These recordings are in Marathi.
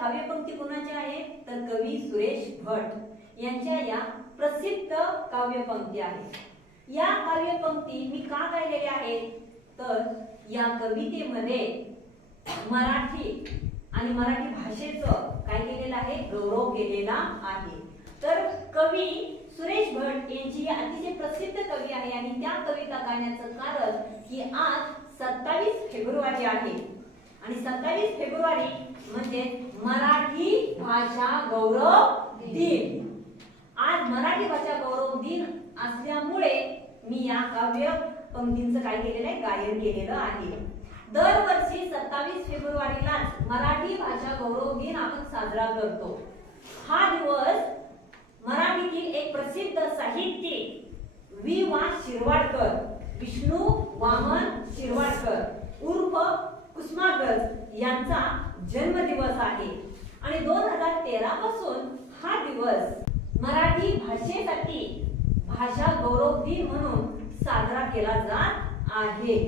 काव्यपंक्ती कोणाच्या आहेत तर कवी सुरेश भट यांच्या या प्रसिद्ध काव्यपंक्ती आहेत। या काव्यपंक्ती मी का गायलेल्या आहेत तर या कवितेमध्ये मराठी आणि मराठी भाषेचं काय केलेलं आहे गौरव केलेला आहे। तर कवी सुरेश भट यांची ही अतिशय प्रसिद्ध कवी आहे आणि त्या कविता गाण्याचं कारण की आज 27 फेब्रुवारी आहे आणि 27 फेब्रुवारी म्हणजे मराठी भाषा गौरव दिन। आज मराठी भाषा गौरव दिन असल्यामुळे मी या काव्य पंक्तींचं काय केलेलं आहे गायन केलेलं आहे। दरवर्षी 27 फेब्रुवारीलाच मराठी भाषा गौरव दिन आपण साजरा करतो। हा दिवस मराठीतील एक प्रसिद्ध साहित्यिक वि वा शिरवाडकर विष्णू वामन शिरवाडकर उर्फ कुसुमाग्रज यांचा जन्मदिवस आहे आणि 2013 पासून हा दिवस मराठी भाषेसाठी भाषा गौरव दिन म्हणून साजरा केला जात आहे।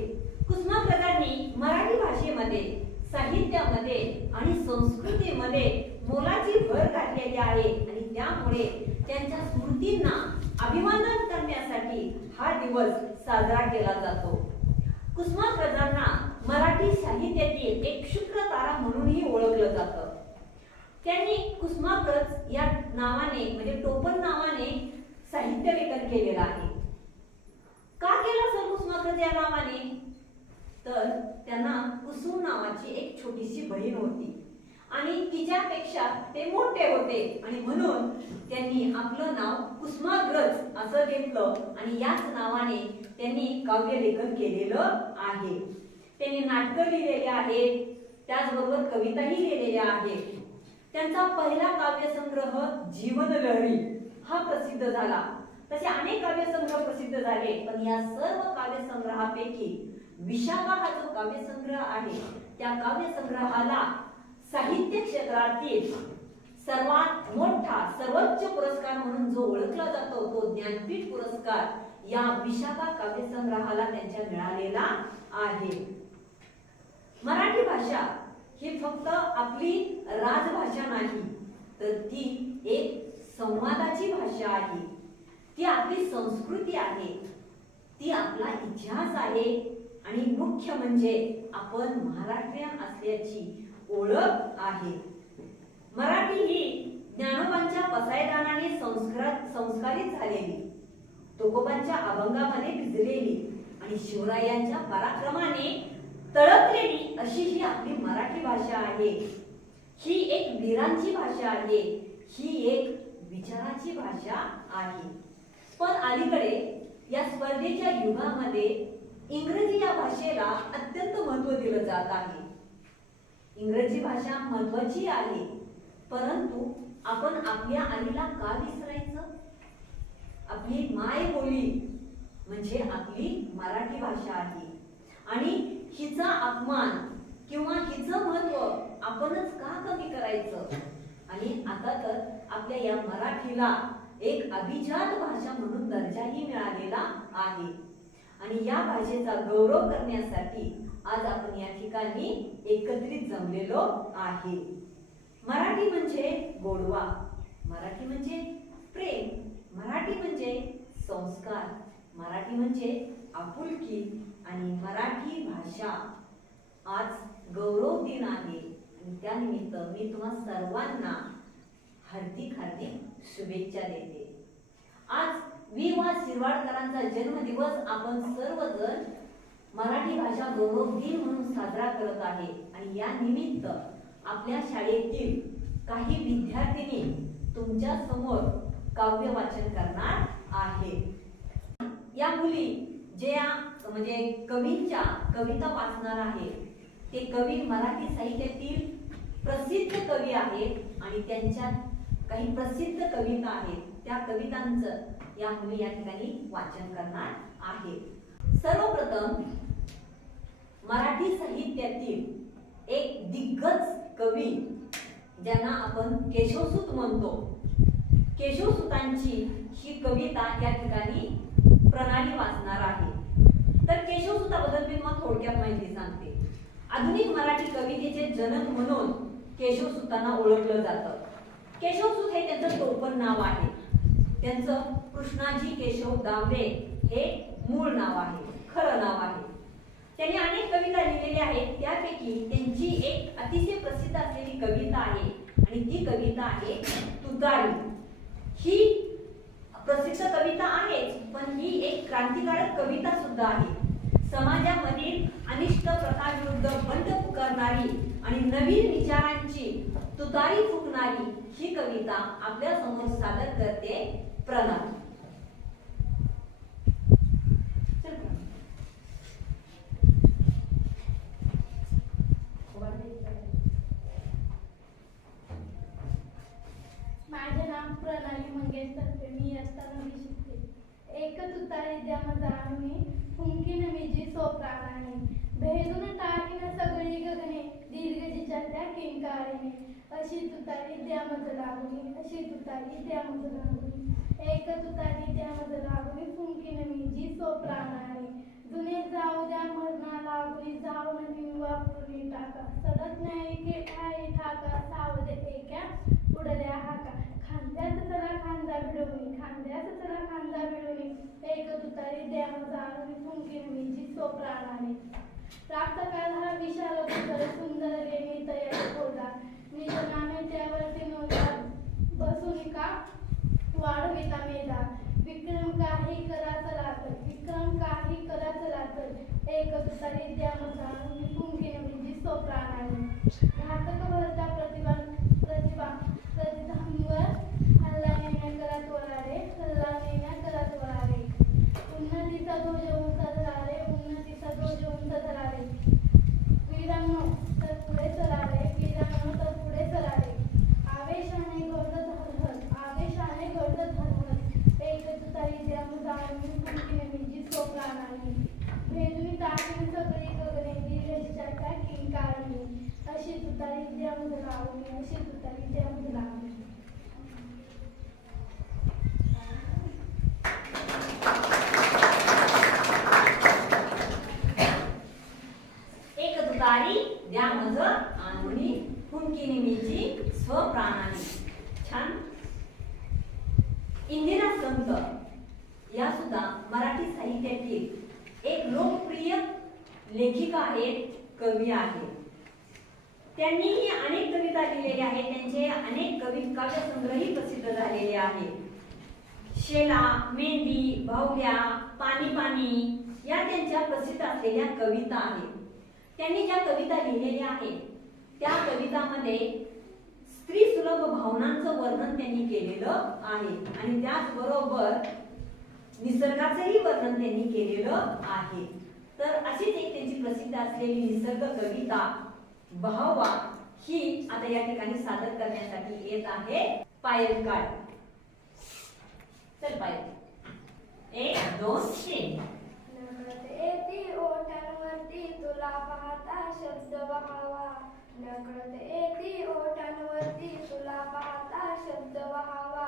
कुसुमाग्रजांनी मराठी भाषेमध्ये साहित्यामध्ये आणि संस्कृतीमध्ये मोलाची भर घातलेली आहे आणि त्यामुळे त्यांच्या स्मृतींना अभिवादन करण्यासाठी हा दिवस साजरा केला जातो। कुसुमाग्रजांना मराठी साहित्यातील एक शुक्र तारा म्हणूनही ओळखलं जातं। त्यांनी कुसुमाग्रज या नावाने म्हणजे टोपण नावाने साहित्य लेखन केलेलं आहे। का केलं सर कुसुमाग्रज या नावाने तर त्यांना कुसुम नावाची एक छोटीशी बहीण होती आणि तिच्यापेक्षा ते मोठे होते आणि म्हणून त्यांनी आपलं नाव कुसुमाग्रज असं घेतलं आणि याच नावाने त्यांनी काव्य लेखन केलेलं आहे। त्यांनी नाटकं लिहिलेली आहेत त्याचबरोबर कविताही लिहिलेल्या आहेत। त्यांचा पहिला काव्यसंग्रह जीवनलहरी हा प्रसिद्ध झाला। तसे अनेक काव्यसंग्रह प्रसिद्ध झाले पण या सर्व काव्यसंग्रहापैकी विशाखा हा जो काव्यसंग्रह आहे त्या काव्यसंग्रहाला साहित्य क्षेत्रातील सर्वात मोठा सर्वोच्च पुरस्कार म्हणून जो ओळखला जातो तो ज्ञानपीठ पुरस्कार या विशाखा काव्यसंग्रहाला त्यांच्या मिळालेला आहे। मराठी भाषा ही फक्त आपली राजभाषा नाही तर ती एक संवादाची भाषा आहे। ती आपली संस्कृती आहे, ती आपला इतिहास आहे आणि मुख्य म्हणजे आपण महाराष्ट्रीयन असल्याची ओळख आहे। मराठी ही ज्ञानोबांच्या पसायदानाने संस्कारित झालेली, तुकोबांच्या अभंगामध्ये भिजलेली आणि शिवरायांच्या पराक्रमाने तळपलेली अशी ही आपली मराठी भाषा आहे। ही एक वीरांची भाषा आहे, ही एक विचाराची भाषा आहे। पण अलीकडे या स्पर्धेच्या युगामध्ये इंग्रजी या भाषेला अत्यंत महत्त्व दिलं जात आहे। इंग्रजी भाषा महत्त्वाची आहे परंतु आपण आपल्या आईला का विसरायचं? आपली मायबोली म्हणजे आपली मराठी भाषा आहे आणि हिचा अपमान किंवा हिचं महत्त्व आपणच का कमी करायचं? आणि आता तर आपल्या या मराठीला एक अभिजात भाषा म्हणून दर्जाही मिळालेला आहे आणि या भाषेचा गौरव करण्यासाठी आज आपण या ठिकाणी एकत्रित जमलेलो आहे। मराठी म्हणजे गोडवा, मराठी म्हणजे प्रेम, मराठी म्हणजे संस्कार, मराठी म्हणजे आपुलकी आणि मराठी भाषा आज गौरव दिन आहे आणि त्यानिमित्त मी तुम्हा सर्वांना हार्दिक हार्दिक शुभेच्छा देते। आज वि वा शिरवाडकरांचा जन्मदिवस आपण सर्वजण मराठी भाषा गौरव दिन म्हणून साजरा करत आहे आणि या निमित्त आपल्या शाळेतील काही विद्यार्थिनी तुमच्या समोर काव्य वाचन करणार आहेत। या मुली ज्या म्हणजे कवींच्या कविता वाचणार आहेत ते कवी मराठी साहित्यातील प्रसिद्ध कवी आहेत आणि त्यांच्या काही प्रसिद्ध कविता आहेत त्या कवितांचं या मुली या ठिकाणी वाचन करणार आहेत। सर्वप्रथम मराठी साहित्यातील एक दिग्गज कवी ज्यांना आपण केशवसूत म्हणतो, केशवसूतांची ही कविता या ठिकाणी प्रणाली वाचणार आहे। तर केशवसूताबद्दल मी मग थोडक्यात माहिती सांगते। आधुनिक मराठी कवितेचे जनक म्हणून केशवसुतांना ओळखलं जातं. केशवसुत हे त्यांचं टोपण नाव आहे. त्यांचं कृष्णाजी केशव दामले हे मूळ नाव आहे, खरं नाव आहे. त्यांनी अनेक कविता लिहिलेल्या आहेत. त्यापैकी त्यांची एक अतिशय प्रसिद्ध असलेली कविता आहे आणि ती कविता आहे तुतारी. ही प्रसिद्ध कविता आहेच, पण ही एक क्रांतिकारक कविता सुद्धा आहे. समाजामधील अनिष्ट प्रथांविरुद्ध बंड पुकारणारी आणि नवीन विचारांची तुतारी फुकणारी ही कविता आपल्या समोर सादर करते प्रणाली. माझे नाव प्रणाली मंगेश तर्फे. मी इयत्ता 9वी शिकते. एक तुतारी द्या माझा आणूनी, फुंकीन विजी सोप्राणाने, भेदून टाकीन सगळी गगने, दीर्घजीच्या त्या किंकारीने, अशी तुतारी द्या माझं लागुनी, अशी तुतारी द्या माझं लागुनी. एक तुतारी द्या माझं लागुनी, फुंकीन विजी सोप्राणाने, जुने जाऊ द्या मरणा लागुनी, जाऊ नवीन वापरुनी टाका, सडत नाही के ठाई ठाका, सावध एका उडल्या हाका, खांद्यात चला खांदा भिडवणी, खांद्यात चला खांदा भिडवणी, एक तुतारी द्या माझा आणूनी, फुंकीन विजी सोप्राणाने. प्राप्त काळ हा विशाल सुंदर सुंदर रेमी तयारी होता, निज नामे त्यावरती नोंदा, बसून का वाढविता मेधा, विक्रम काही कराच लागल, विक्रम काही कराच लागल, एक तुतारी द्या माझा आणूनी, फुंकीन विजी सोप्राणाने. घातक भरता प्रतिधांवर हल्ला नेण्या करत वरारे, हल्ला नेण्या करत वरारे, उन्नतीचा ध्वज उंच धरारे, उन्नतीचा ध्वज उंच धरारे, वीरांनो तर पुढे चलारे, वीरांनो तर पुढे चलारे, आवेशाने गर्द धरहर, आवेशाने गर्द धरहर, एक तुतारी द्या माझा आणूनी, फुंकीन विजी सोप्राणाने, भेदून टाकीन सगळी गगने, दीर्घजीच्या त्या किंकारीने, अशी तुतारी द्या माझं लागुनी, अशी तुतारी द्या माझं लागुनी. एक तुतारी द्या माझं आणूनी, फुंकीन विजी स्वप्राणाने. छान. इंदिरा संत या सुद्धा मराठी साहित्यातील एक लोकप्रिय लेखिका आहेत, कवी आहेत. त्यांनीही अनेक कविता लिहिलेल्या आहेत. त्यांचे अनेक काव्यसंग्रहही प्रसिद्ध झालेले आहेत. शेला, मेंढी, बाहुल्या, पाणी पाणी या त्यांच्या प्रसिद्ध असलेल्या कविता आहेत. त्यांनी ज्या कविता लिहिलेल्या आहेत त्या कवितामध्ये स्त्री सुलभ भावनांचं वर्णन त्यांनी केलेलं आहे आणि त्याचबरोबर निसर्गाचंही वर्णन त्यांनी केलेलं आहे. तर अशीच एक त्यांची प्रसिद्ध असलेली निसर्ग कविता बहावा ही आता या ठिकाणी सादर करण्यासाठी येत आहे पायल काळ. चल पायल, 1 2 3. नकळत येती ओठांवरती तुला पाहता शब्द वहावा, नकळत येती ओठांवरती तुला पाहता शब्द वहावा,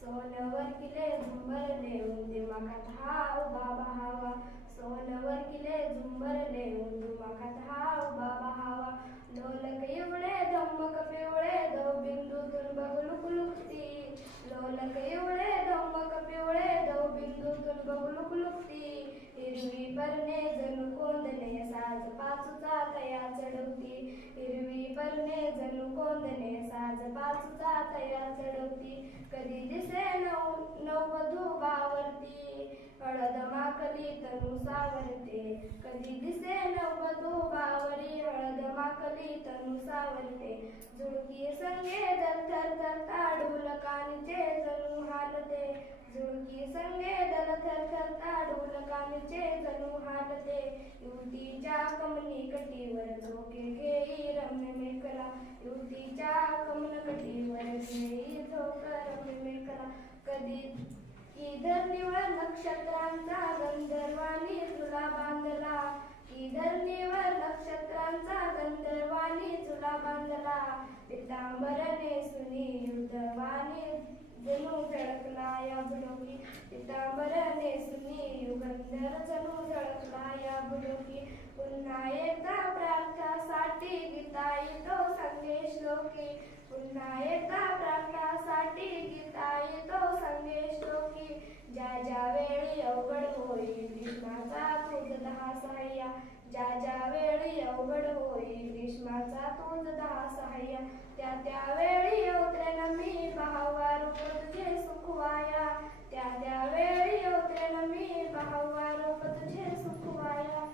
सोनवर किले झुंबरले दिमाखात हा उभा बहावा, सोनवर किले झुंबरले दिमाखात हा उभा बहावा, लोलक एवढे धम्मक पिवळे दो बिंदूतून बघलुकलुकती, लोलक एवढे धम्मक पिवळे दो बिंदूतून बघलुकलुकती, हिरवी परणे जणू कोंदणे साज पाचूचा तया चढवती, हिरवी परणे जणू कोंदणे साज पाचूचा तया चढवती, कधी दिसे नववधू बावरती, हळद माकली तनू सावरते, कधी दिसे नववधू बावरी, हळद माकली तनू सावरते, झुळकी संगे दलथर करता ढोलकांचे जणू हालते, झुळकी संगे दलथर करता ढोलकांचे जणू हालते, युवतीच्या कमनी कटीवर झोके घेई रम्य मेखला, युवतीच्या कमन कटीवर घेई झोक रम्य मेखला, कधी इधर निवळ नक्षत्रांचा गंधर्वानी झुला बांधला, इधर निवळ नक्षत्रांचा गंधर्वानी झुला बांधला, पितांबर नेसुनी युद्धवानी जणू झळकला या बुडोकी, पितांबर नेसुनी युगंधर जणू झळकला या बुडोकी, पुन्हा एकदा प्रार्थासाठी गीता येतो संदेश लोके. पुन्हा एकदा प्रार्थासाठी गीता येतो संदेश लोके. ज्या ज्या वेळी अवघड होईल ग्रीष्माचा तुझ दहा सहाय्या. ज्या ज्या वेळी अवघड होईल ग्रीष्माचा तुझ दहा सहाय्या. त्या त्या वेळी अवतरेन मी पाहावा रूप तुझे सुखवाया. त्या त्या वेळी अवतरेन मी पाहावा रूप तुझे सुखवाया.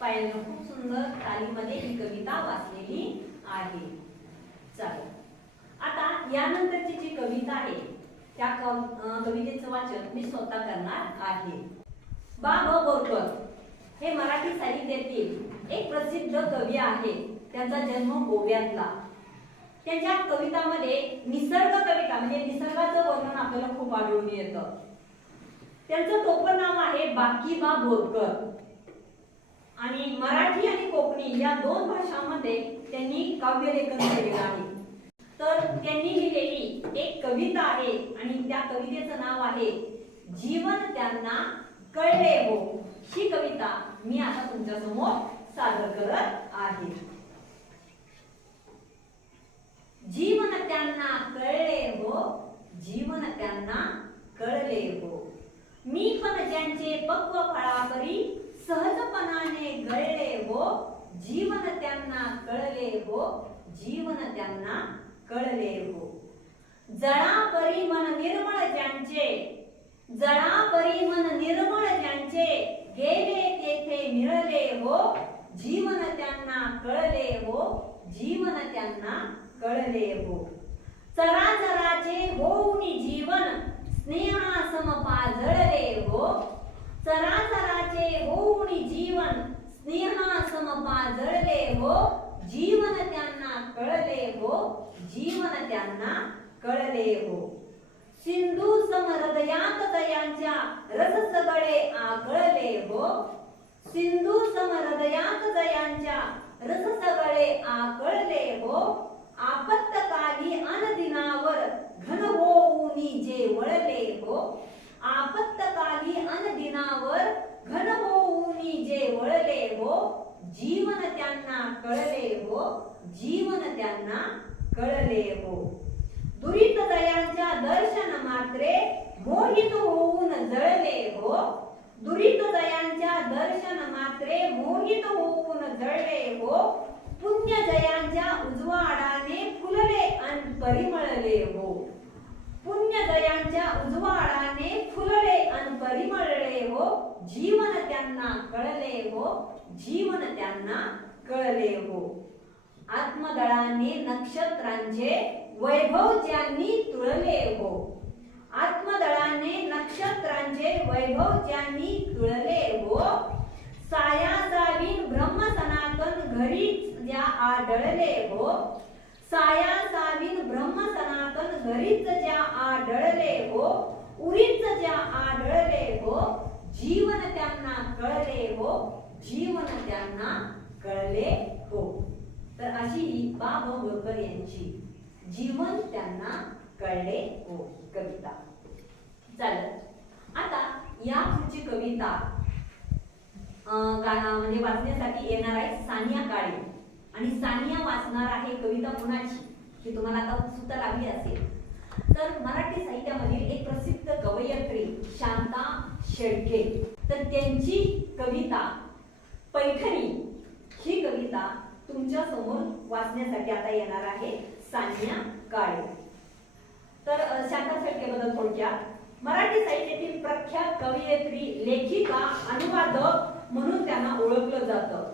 पायांना खूप सुंदर तालीमध्ये ही कविता वाचलेली आहे. चला आता यानंतरची जी कविता आहे त्या कवितेचं वाचन मी स्वतः करणार आहे. बा भ बोरकर हे मराठी साहित्यातील एक प्रसिद्ध कवी आहे. त्यांचा जन्म गोव्यातला. त्यांच्या कवितामध्ये निसर्ग कविता म्हणजे निसर्गाचं वर्णन आपल्याला खूप आढळून येतं. त्यांचं टोपण नाव आहे बाकीबा बोरकर आणि मराठी आणि कोकणी या दोन भाषांमध्ये त्यांनी काव्यलेखन केलेलं आहे. तर त्यांनी लिहिलेली एक कविता आहे आणि त्या कवितेचं नाव आहे जीवन त्यांना कळले हो. ही कविता मी आता तुमच्या समोर सादर करत आहे. जीवन त्यांना कळले हो, जीवन त्यांना कळले हो. मी पण ज्यांचे पक्व फळावरी सहजपणाने गळले हो. जीवन त्यांना कळले हो, जीवन त्यांना कळले हो. जळापरी मन निर्मळ ज्यांचे, जळापरी मन निर्मळ ज्यांचे गेले तेथे मिळले हो. जीवन त्यांना कळले हो, जीवन त्यांना कळले हो. चराचराचे होऊन जीवन स्नेहासम पाझळले हो. चराचराचे होऊन जीवन स्नेहासम पाझळले हो. जीवन त्यांना कळले हो, जीवन त्यांना कळले हो. सिंधू सम हृदयात दयांच्या रस सगळे आगळले हो. सिंधू सम हृदयात दयांच्या रस सगळे आगळले हो. आपत्काली अनदिनावर घन होऊन जे वळले हो. आपत्काली अनदिनावर घन होऊन जे वळले हो. जीवन त्यांना कळले हो, जीवन त्यांना कळले हो. दुरित दयांच्या दर्शन मात्रे मोहित होऊन जळले हो. दुरित दयांच्या दर्शन मात्रे मोहित होऊन जळले हो. पुण्य जयांच्या उजवाडाने फुलले अन परिमळले हो. पुण्य दयांच्या उजवाडाने फुलले अन परिमळले हो. जीवन त्यांना कळले हो, जीवन त्यांना कळले हो. आत्मदळाने नक्षत्रांचे वैभव ज्यांनी तुळले हो. आत्मदळाने नक्षत्रांचे वैभव ज्यांनी तुळले हो. सायासावीन ब्रह्म सनातन घरीच ज्या आढळले हो. सायासावीन ब्रह्म सनातन घरीच ज्या आढळले हो. उरीच ज्या आढळले हो. जीवन त्यांना कळले हो, जीवन त्यांना कळले हो. तर अशी ही बा भ बोरकर यांची जीवन त्यांना कळले हो कविता. चालत आता या पुढची कविता म्हणजे वाचण्यासाठी येणार आहे सानिया काळे आणि सानिया वाचणार आहे कविता कुणाची ही तुम्हाला आता उत्सुकता लागली असेल. तर मराठी साहित्यामधील एक प्रसिद्ध कवयित्री शांता शेळके. तर त्यांची कविता पैठणी ही कविता तुमच्या समोर वाचण्यासाठी आता येणार आहे सानिया काळे. तर शांता शेळके बद्दल थोडक्यात मराठी साहित्यातील प्रख्यात कवयित्री, लेखिका, अनुवादक म्हणून त्यांना ओळखलं जातं.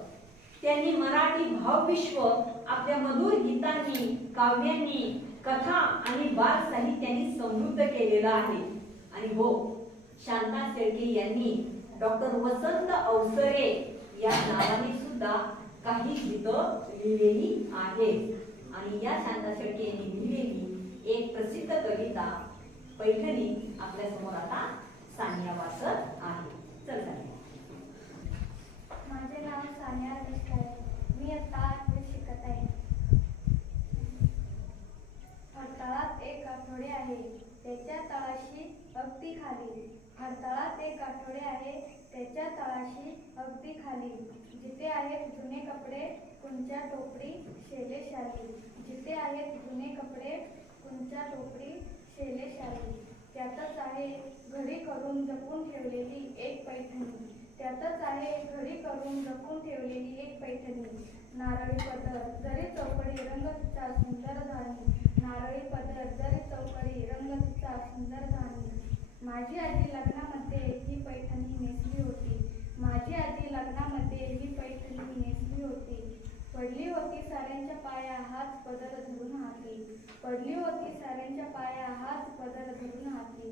त्यांनी मराठी भावविश्व आपल्या मधुर गीतांनी, काव्यांनी, कथा आणि बाल साहित्याने समृद्ध केलेलं आहे. आणि हो, शांता शेळके यांनी डॉक्टर वसंत अवसरे या नावाने सुद्धा काही गीतं लिहिलेली आहेत. आणि या शांता शेळके यांनी लिहिलेली एक प्रसिद्ध कविता पैठणी आपल्या समोर आता सानिया वाचत आहे. चल सानिया. माझे नाव सानिया देशपांडे. मी आता 8वी शिकत आहे. आठवडे आहे त्याच्या तळाशी अगदी खाली, जिथे आहेत जुने कपडे कुंच्या टोपडी शेले शाली, जिथे आहेत जुने कपडे कुंच्या टोपडी शेले शाली, त्यातच आहे घडी करून जपून ठेवलेली एक पैठणी, त्यातच आहे घडी करून जपून ठेवलेली एक पैठणी, नारळी पदर जरी चौकडी रंग तिचा सुंदर झाली, नारळी पदर जरी चौकडी रंग तिचा सुंदर झाली, माझी आजी लग्नामध्ये ही पैठणी नेसली होती, माझी आजी लग्नामध्ये ही पैठणी नेसली होती, पडली होती साऱ्यांच्या पाया हाच पदर धरून हाती, पडली होती साऱ्यांच्या पाया हाच पदर धरून हाती,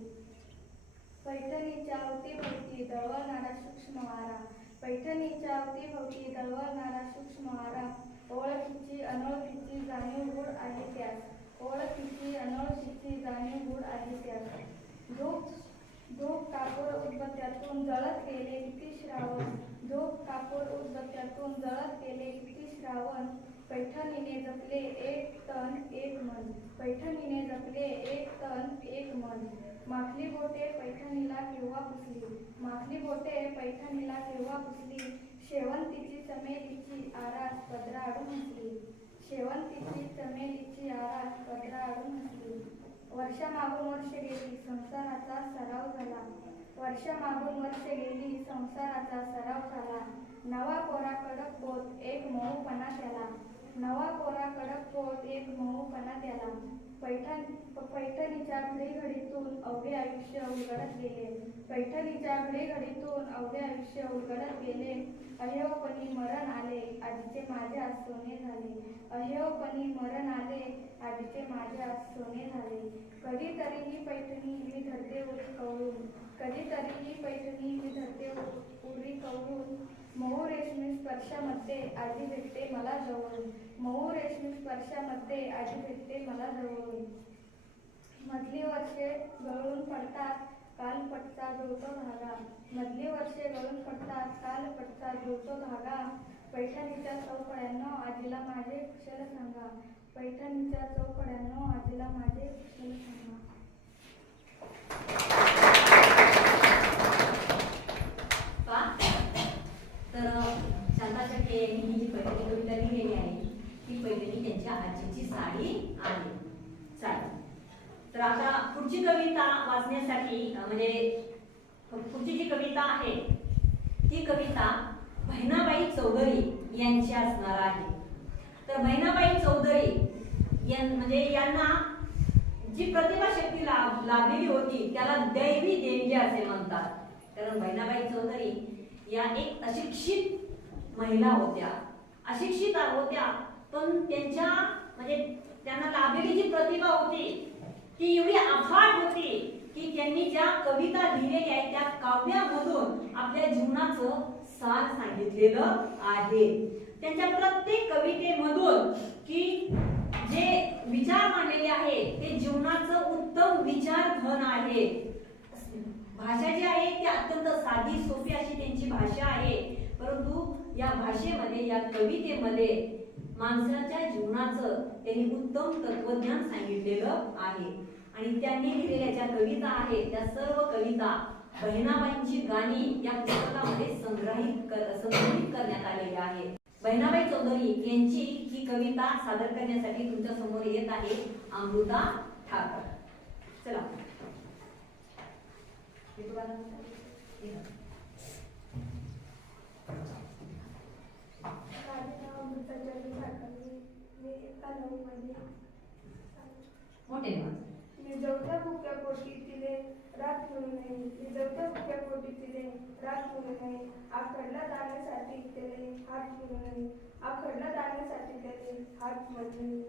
पैठणीच्या अवतीभोवती दळवळणारा सूक्ष्म वारा, पैठणीच्या अवतीभोवती दळवळणारा सूक्ष्म वारा, ओळखीची अनोळखीची जाणीव गूढ आहे त्यास, ओळखीची अनोळखीची जाणीव गूढ आहे त्यास, धूप धूप कापूर उदबत्त्यातून जळत गेले किती श्रावण, धूप कापूर उदबत्त्यातून जळत गेले किती श्रावण, पैठणीने जपले एक तन एक मन, पैठणीने जपले एक तन एक मन, माखली बोटे पैठणीला केव्हा पुसली, माखली बोटे पैठणीला केव्हा पुसली, शेवंतीची चमेलीची आरास पदराआडून हसली, शेवंतीची चमेलीची आरास पदराआडून हसली, वर्षामागून वर्ष गेली संसाराचा सराव झाला, वर्षामागून वर्ष गेली संसाराचा सराव झाला, नवा कोरा कडक पोत एक मऊपणा त्याला, नवा कोरा कडक पोत एक मऊपणा त्याला, पैठणीच्या घडीघडीतून अवघे आयुष्य उलगडत गेले, पैठणीच्या घडीघडीतून अवघे आयुष्य उलगडत गेले, अहेवपणी मरण आले आजीचे माझे आज सोने झाले, अहेवपणी मरण आले आजीचे माझे आज सोने झाले, कधीतरी ही पैठणी मी धरते उरी कवळून, कधीतरी ही पैठणी मी धरते उरी कवळून, मऊ रेशमी स्पर्शामध्ये आजी भेटते मला जवळून, मऊ रेशमी स्पर्शामध्ये आजी भेटते मला जवळून, मधली वर्षे गळून पडतात कालपटचा जुळतो धागा, मधली वर्षे गळून पडतात कालपटचा जुळतो धागा, पैठणीच्या चौकड्यांनो आजीला माझे कुशल सांगा, पैठणीच्या चौकड्यांनो आजीला माझे कुशल सांगा. तर शांता शेळके यांनी ही जी पैठणी कविता लिहिलेली आहे ती पैठणी त्यांच्या आजीची साडी आहे. चालेल, तर आता पुढची कविता वाचण्यासाठी म्हणजे पुढची जी कविता आहे ती कविता बहिणाबाई चौधरी यांची असणार आहे. तर बहिणाबाई चौधरी म्हणजे यांना जी प्रतिभाशक्ती लाभलेली होती त्याला दैवी देणगी असे म्हणतात. कारण बहिणाबाई चौधरी या एक अशिक्षित महिला होत्या, अशिक्षित होत्या, पण त्यांच्या म्हणजे त्यांना लाभलेली जी प्रतिभा होती ती एवढी अफाट होती की त्यांनी ज्या कविता लिहिलेल्या आहेत त्या काव्यामधून आपल्या जीवनाचं सार सांगितलेलं आहे. त्यांच्या प्रत्येक कवितेमधून की जे विचार मांडलेले आहेत ते जीवनाचं उत्तम विचार घन आहे. भाषा जी आहे ती अत्यंत साधी सोपी अशी त्यांची भाषा आहे, परंतु या भाषेमध्ये या कवितेमध्ये माणसाच्या जीवनाचं त्यांनी उत्तम तत्वज्ञान सांगितलेलं आहे. आणि त्यांनी लिहिलेल्या ज्या कविता आहेत त्या सर्व कविता बहिणाबाईंची गाणी या पुस्तकामध्ये संग्रहित करण्यात आलेल्या आहेत. बहिणाबाई चौधरी यांची ही कविता सादर करण्यासाठी तुमच्या समोर येत आहे अमृता ठाकर. चला, मोठे निजवत्या भुक्या पोटी तिले रात म्हणू नये, निजवत्या भुक्या पोटी तिले रात म्हणू नये, आखडला दाण्यासाठी त्याने हात म्हणू नये, आखडला दाण्यासाठी त्याने हात म्हणू नये,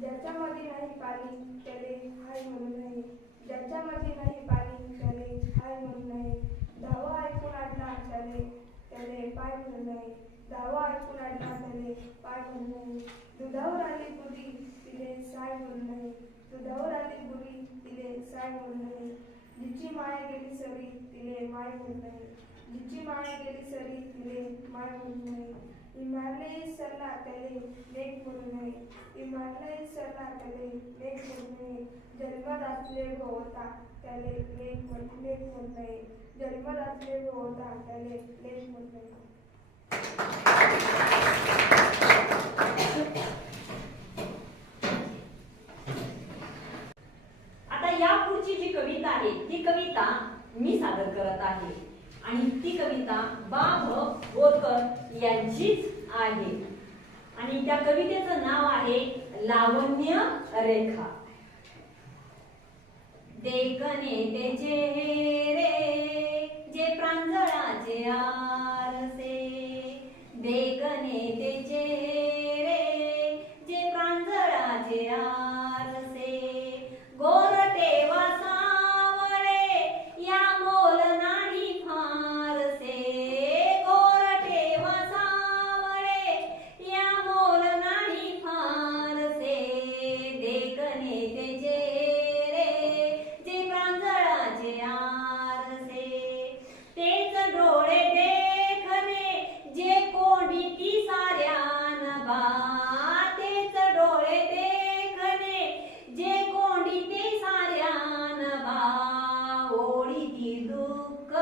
ज्याच्यामध्ये नाही पाणी त्याने हाय म्हणू नये, ज्याच्यामध्ये नाही पाणी त्याने हाय म्हणू नये, धावा ऐकून आडला त्याने पाय म्हणू नये, धावा ऐकून आडला त्याने पाय म्हणू नये, दुधावर आली बुडी तिले साय म्हणू नये, दुधावर आली बुडी तिले साय म्हणू नये, जिची माया गेली सरी तिले माय म्हणू नये, जिची माया गेली सरी तिले माय म्हणू नये, इमारले सरला त्याले लेख म्हणू नये इमारले सरला त्याले लेख म्हणू नये जन्मदातले होता त्याले लेख म्हणू नये जन्मदातले होता त्याले लेख म्हणू नये. आता या पुढची जी कविता आहे ती कविता मी सादर करत आहे आणि ती कविता बा भ बोरकर यांचीच आहे आणि त्या कवितेचं नाव आहे लावण्य रेखा. देखणे ते चेहरे जे प्रांजळाचे आरसे देखणे ते चेहरे जे प्रांजळाचे आरसे गोरटे वासावळे या मोल नाही फारसे गोरटे वासावळे या मोल नाही फारसे देखणे ते चेहरे जे प्रांजळाचे आरसे तेच डोळे देखणे जे कोंडीती साऱ्यान बा तेच डोळे देखणे जे कोंडीती साऱ्यान बा ओढीती दुःख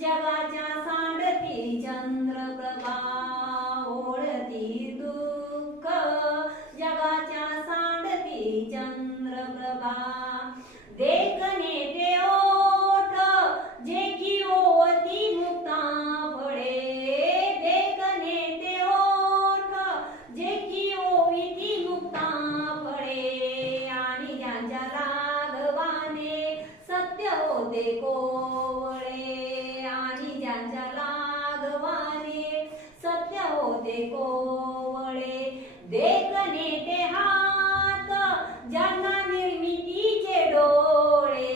जगाच्या सांडती चंद्रप्रभा ओढती दुःख जगाच्या सांडती चंद्रप्रभा देखणे ते ओठ जे की ओवती मुक्ता फळे देखणे ते ओठ जे की ओविती मुक्ता फळे आणि ज्यांच्या लाघवाने सत्य होते कोवळे आणि ज्यांच्या लाघवाने सत्य होते कोवळे देखणे ते हात ज्यांना निर्मितीचे डोळे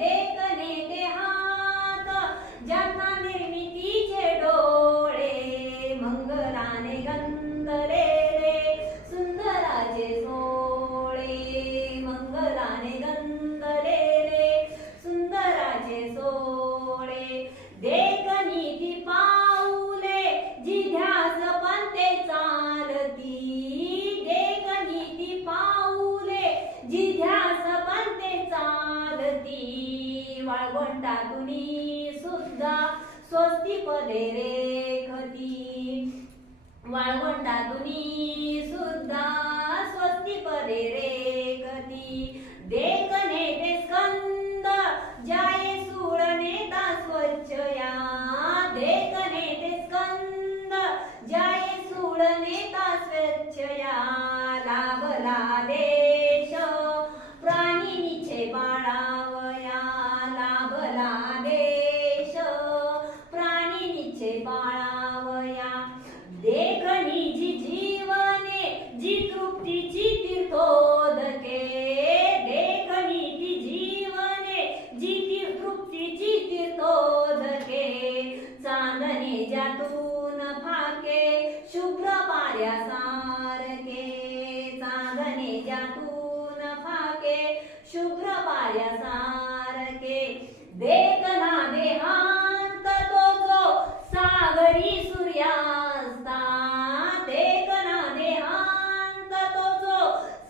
देखणे ते हात ज्यांना निर्मितीचे डोळे मंगलाने गंधले रे सुंदराचे सोळे मंगलाने गंधले रे सुंदराचे सोळे देखणी ती पाऊले जी ध्यास पंते चालती देखणी ती पाऊले जी ध्यास पंते चालती वाळवंटातुनी सुद्धा स्वस्ती पदे रेखती वाळवंटातुनी सुद्धा स्वस्ती पदे रेखती देखणे ते स्कंद जाये सूळनेता स्वच्छया देखणे ते स्कंद जाये सूळनेता स्वच्छया लाभला देश प्राणिनीचे बाळावया लाभला देश प्राणिनीचे बाळावया देखणी जी जीवने जी तृप्तीची तीर्थोदके देखणी ती जीवने जी तृप्तीची तीर्थोदके चांदणे ज्यातून फाके शुभ्र पाऱ्यासारखे चांदणे ज्यातून फाके शुभ्र पाऱ्यासारखे देखना देहांत तो जो सागरी सूर्यास्ता देखना देहांत तो जो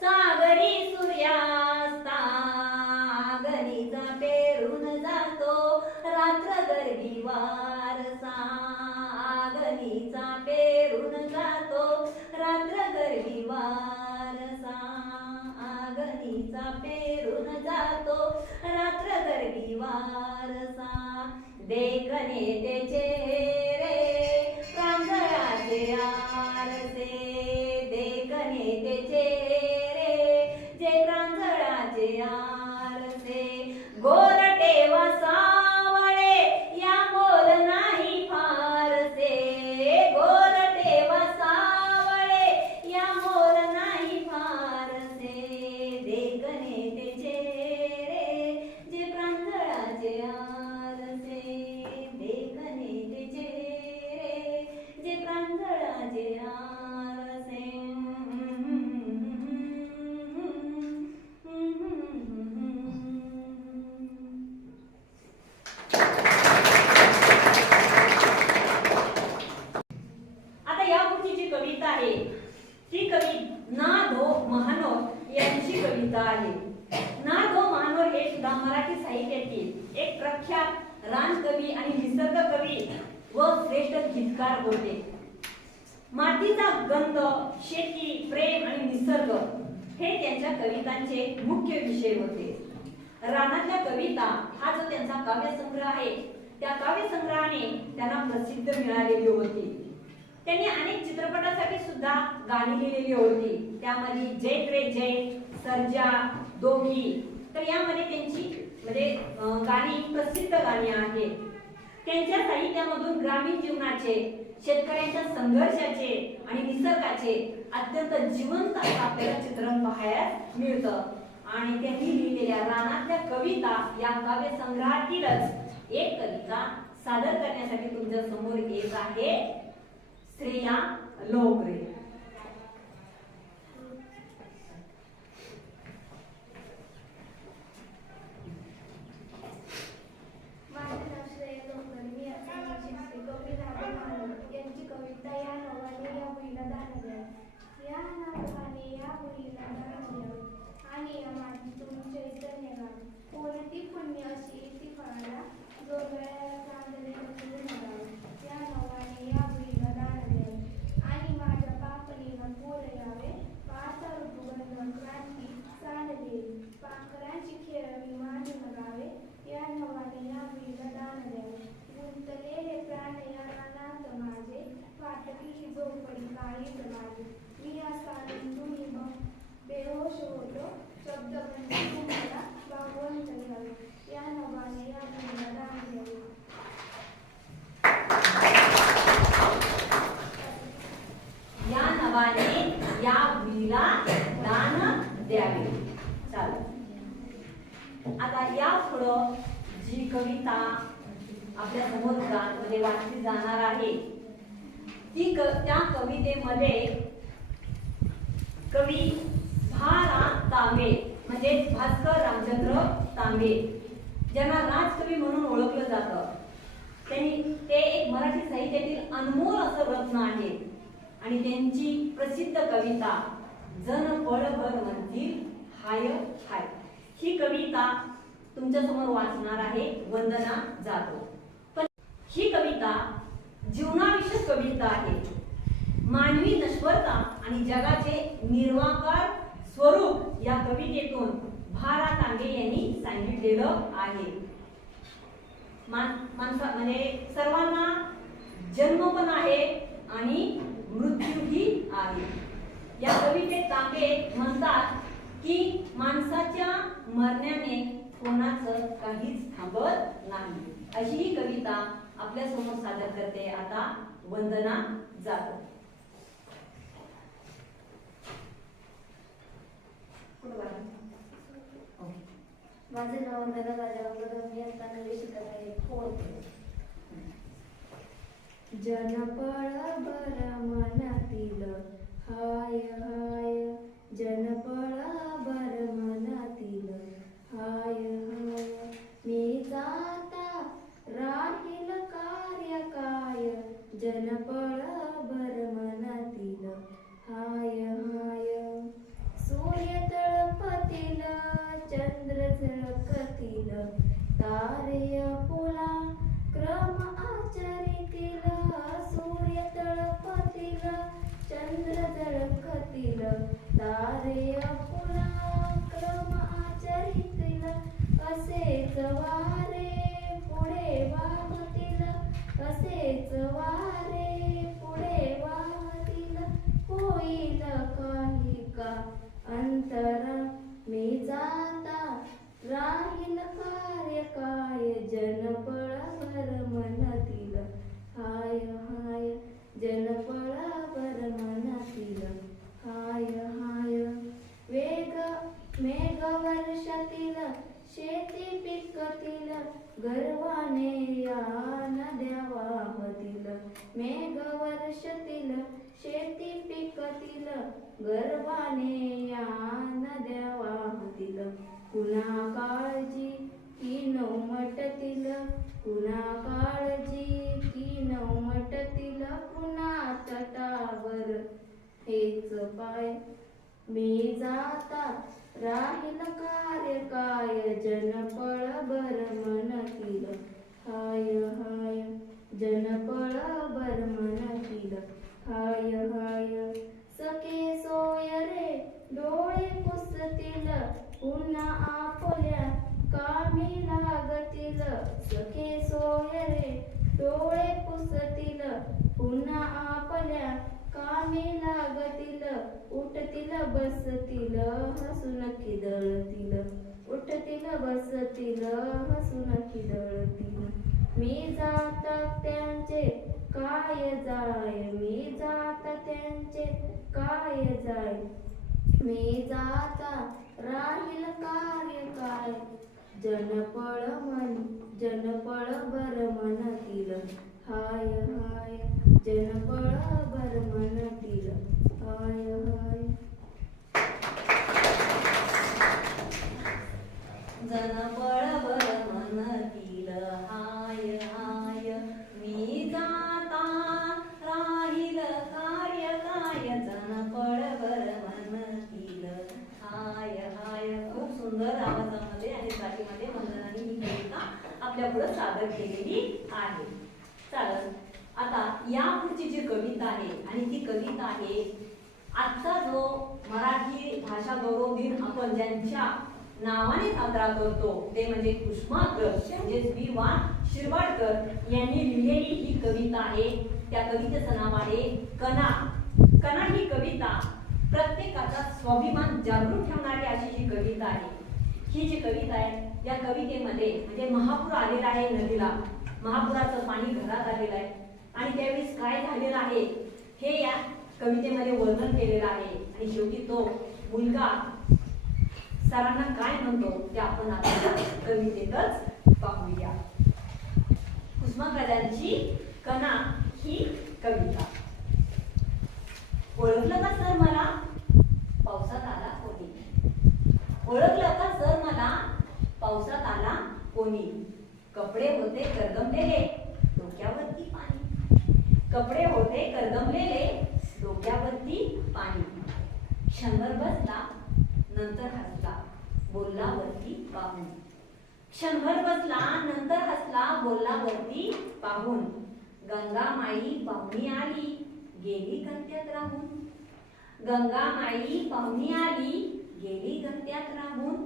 सागरी सूर्यास्ता गणिता पेरून जातो रात्र गर्दी वारसा गणिता पेरून जातो रात्र गर्दी वारसा गणिता पेरून जातो रात्र गर्दी वारसा देखणे ते चेहरे प्रांजळाचे आरसे देखणे ते चेहरे जे प्रांजळाचे आरसे गोरटे वसावळे या मोल नाही फारसे गोरटे वसावळे या मोल नाही फारसे देखणे ते चेहरे जे प्रांजळाचे आरसे देखणे आहे ती कवी ना. धो. महानोर यांची कविता आहे. ना. धो. महानोर हे सुद्धा मराठी साहित्यातील एक प्रख्यात रानकवी आणि निसर्ग कवी व श्रेष्ठ गीतकार होते. मातीचा गंध, शेती, प्रेम आणि निसर्ग हे त्यांच्या कवितांचे मुख्य विषय होते. रानातल्या कविता हा जो त्यांचा काव्यसंग्रह आहे त्या काव्यसंग्रहाने त्यांना प्रसिद्धी मिळालेली होती. त्यांनी अनेक चित्रपटासाठी सुद्धा गाणी लिहिलेली होती. त्यामध्ये जय रे जय, सर्जा, दोघी, तर यामध्ये त्यांची गाणी प्रसिद्ध गाणी आहेत. त्यांच्या साहित्यामधून ग्रामीण जीवनाचे, शेतकऱ्यांच्या संघर्षाचे आणि निसर्गाचे अत्यंत जिवंत असं आपल्याला चित्रण पाहायला मिळतं. आणि त्यांनी लिहिलेल्या रानातल्या कविता या काव्यसंग्रहातीलच एक कविता सादर करण्यासाठी तुमच्या समोर येत आहे श्रेया लोकरे. माझे नाव श्रेया लोकरे. मी आता शिकते. कवी राधा महानोर यांची कविता या नावाने या मुलीला दान द्या. या नावाने या मुलीला दान द्या आणि या मातीतून चैतन्य गाव. कोणती पुण्य अशी ती फळाला जो गळ्याला चांदणे बसवून गाव. या नावाने या मुलीला दान द्या आणि माझ्या पापणीला पूर यावे. पाचा ऋतुगंध क्रांती सांडले पाखरांची खेळवी माझी गावे. या नावाने या मुलीला दान द्या. गुंतलेले प्राण या रानात माझे, फाटकी ही झोपडी काळीच माझी. मी असा तुम्ही बेहोश होतो, शब्द म्हणजे तुम्हाला भागवंत घ्यावे. या नावाने या मुलीला दान द्यावे. या नावाने या मुलीला दान द्यावे. चालेल. आता या पुढं जी कविता आपल्या समोर वाचली जाणार आहे त्या कवितेमध्ये कवी भा. तांबे म्हणजे भास्कर रामचंद्र तांबे ज्यांना राजकवी म्हणून ओळखलं जातं, ते एक मराठी साहित्यातील अनमोल असं रत्न आहे. आणि त्यांची प्रसिद्ध कविता जन पळभर म्हणतील हाय हाय ही कविता तुमच्या समोर वाचणार आहे वंदना जाधव. पण ही कविता जीवनाविषयक कविता आहे. मानवी नश्वरता आणि जगाचे निर्वाकार स्वरूप या कवितेतून भा. तांबे यांनी सांगितलेलं आहे. सर्वांना जन्म पण आहे आणि मृत्यूही आहे. या कवितेत तांबे म्हणतात की माणसाच्या मरण्याने कोणाचं काहीच थांबत नाही. अशी ही कविता आपल्या समोर सादर करते आता वंदना जाधव. माझे नाव वंदना जाधव. मी आता नवी शिकत आहे. जनपळ बर मनातील हाय हाय. जनपळ बर मनातील हाय हाय. मी जाता राहील कार्य काय. जनपळ बर मनातील हाय हाय. सूर्य तळपतील चंद्र झळकतील तारे पुला क्रम आचरितील. सूर्य तळपतील चंद्र झळकतील तारे पुला क्रम आचरितील. असेच वारे पुढे वाहतील. असेच वारे पुढे वाहतील. होईल काही का अंतरा. मी जाता राहील कार्य काय. जनपळ बर मनातील हाय हाय. जनपळ बर मनातील हाय हाय. मेघ वर्षातील शेती पिकतील गर्वाने या नद्या वाहतील. मेघ वर्षातील शेती पिकतील गर्वाने या नद्या वाहतील. कुणा काळजी की नवमटतील. कुणा काळजी की नवमटतील. कुणा तटावर हेच पाय मी जाता राहील कार्य काय जन पळभर म्हणतील हाय हाय जन पळभर म्हणतील हाय हाय सखे सोय रे डोळे पुसतील पुन्हा आपल्या कामी लागतील सखे सोय रे डोळे पुसतील पुन्हा आपल्या कामी लागतील उठतील बसतील हसून खिदळतील उठतील बसतील हसून खिदळतील मी जात त्यांचे काय जाय मी जात त्यांचे काय जाय मी जाता राहील कार्य काय जन पळभर म्हणतील हाय हाय जन पळभर म्हणतील हाय हाय जन पळभर म्हणतील हाय हाय मी जाता राहील कार्य काय जन पळभर म्हणतील हाय हाय. खूप सुंदर आवाजामध्ये आणि जातीमध्ये वंदनाने ही कविता आपल्या पुढे सादर केलेली आहे. चालेल, आता या पुढची जी कविता आहे आणि ती कविता आहे आजचा जो मराठी भाषा गौरव दिन आपण ज्यांच्या नावाने साजरा करतो ते म्हणजे कुसुमाग्रज म्हणजे वि. वा. शिरवाडकर यांनी लिहिलेली ही कविता आहे. त्या कवितेचं नाव आहे कणा. कणा ही कविता प्रत्येकाचा स्वाभिमान जागृत ठेवणारी अशी ही कविता आहे. ही जी कविता आहे या कवितेमध्ये म्हणजे महापूर आलेला आहे नदीला, महापुराचं पाणी घरात आलेलं आहे आणि त्यावेळेस काय झालेलं आहे हे या कवितेमध्ये वर्णन केलेलं आहे. आणि शेवटी तो मुलगा सरांना काय म्हणतो ते आपण आता कवितेतच पाहूया. कुसुमाग्रजांची कणा ही कविता. ओळखलं का सर मला पावसात आला कोणी? ओळखलं का सर मला पावसात आला कोणी? कपडे होते करगमलेले डोक्यावरती पाणी, कपडे होते करगमलेले डोक्यावरती पाणी. क्षणभर बसला नंतर हसला बोलला वरती पाहून. क्षणभर बसला नंतर हसला बोलला वरती पाहून. गंगा माई पाहुणी आली गेली गंत्यात राहून. गंगा माई पाहुणी आली गेली गंत्यात राहून.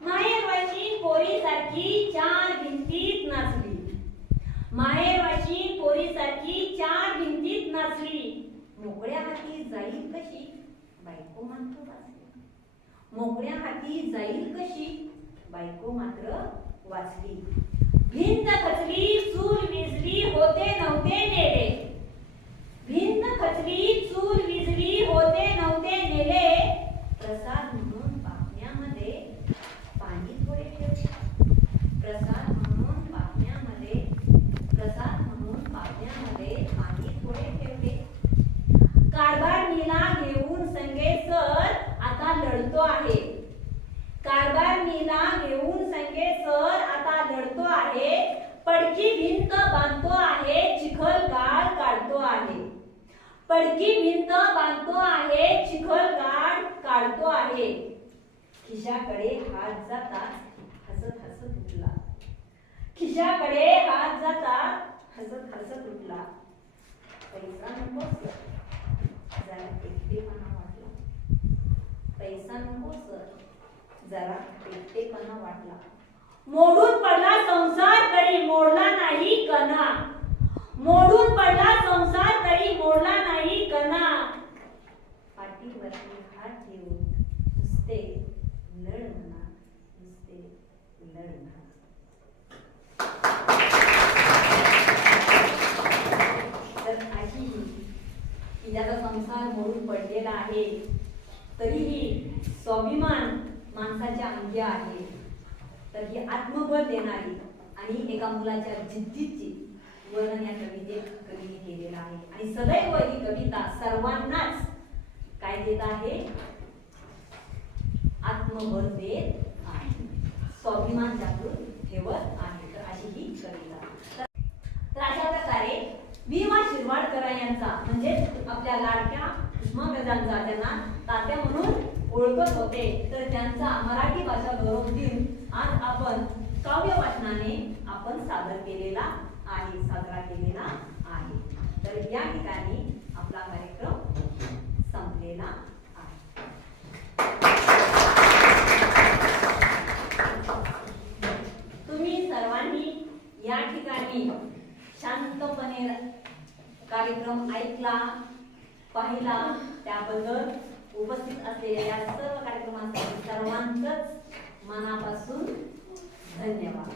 माहेरवाशी पोरीसारखी चार भिंतीत नाचली. माहेरवाशी पोरीसारखी चार भिंतीत नाचली. मोकळ्या हाती जाईल कशी बायको मात्र वाचली. मोकळ्या हाती जाईल कशी बायको मात्र वाचली. भिंत खचली चूल विजली होते नव्हते नेले. भिंत खचली चूल विजली होते नव्हते नेले. प्रसाद म्हणून पापण्यामध्ये पाणी थोडे ठेवले. प्रसाद म्हणून पापण्यामध्ये प्रसाद म्हणून पापण्यामध्ये पाणी थोडे ठेवले. कारभारणीला घेऊन संगे सर आता लढतो आहे. कारभारणीला घेऊन संगे सर आता लढतो आहे. पडकी भिंत बांधतो आहे चिखल गाळ काढतो आहे. पडकी भिंत बांधतो आहे चिखल गाळ काढतो आहे. खिशाकडे हात जातात हसत हसत उठला. खिशाकडे हात जातात हसत हसत उठला. पैसा नको सर जरा एकटेपणा वाटला. पैसा नको सर जरा एकटेपणा वाटला. मोडून पडला संसार तरी मोडला नाही कणा. मोडून पडला संसार तरी मोडला नाही कणा. पाठीवरती हात ठेवून नुसते लढ म्हणा नुसते लढ म्हणा. तर अशी ज्याचा संसार मोडून पडलेला आहे तरीही स्वाभिमान माणसाच्या अंगी आहे. तर ही आत्मबळ देणारी आणि एका मुलाच्या जिद्दीची वर्णन या कवितेत कवीने केलेलं आहे. आणि सदैव ही कविता सर्वांनाच काय देत आहे? आत्मबळ देत आहे, स्वाभिमान जागृत ठेवत आहे. तर अशी ही कविता. तर अशा प्रकारे वि. वा. शिरवाडकर यांचा म्हणजे आपल्या लाडक्या उष्माग्रजांचा त्यांना तात्या म्हणून ओळखत होते. तर त्यांचा मराठी भाषा गौरव दिन आज आपण काव्य वाचनाने आपण सादर केलेला आहे, साजरा केलेला आहे. तर या ठिकाणी आपला कार्यक्रम संपलेला आहे. तुम्ही सर्वांनी या ठिकाणी शांतपणे कार्यक्रम ऐकला, पाहिला, त्याबद्दल उपस्थित असलेल्या या सर्व कार्यक्रमांसाठी सर्वांचंच मनापासून धन्यवाद.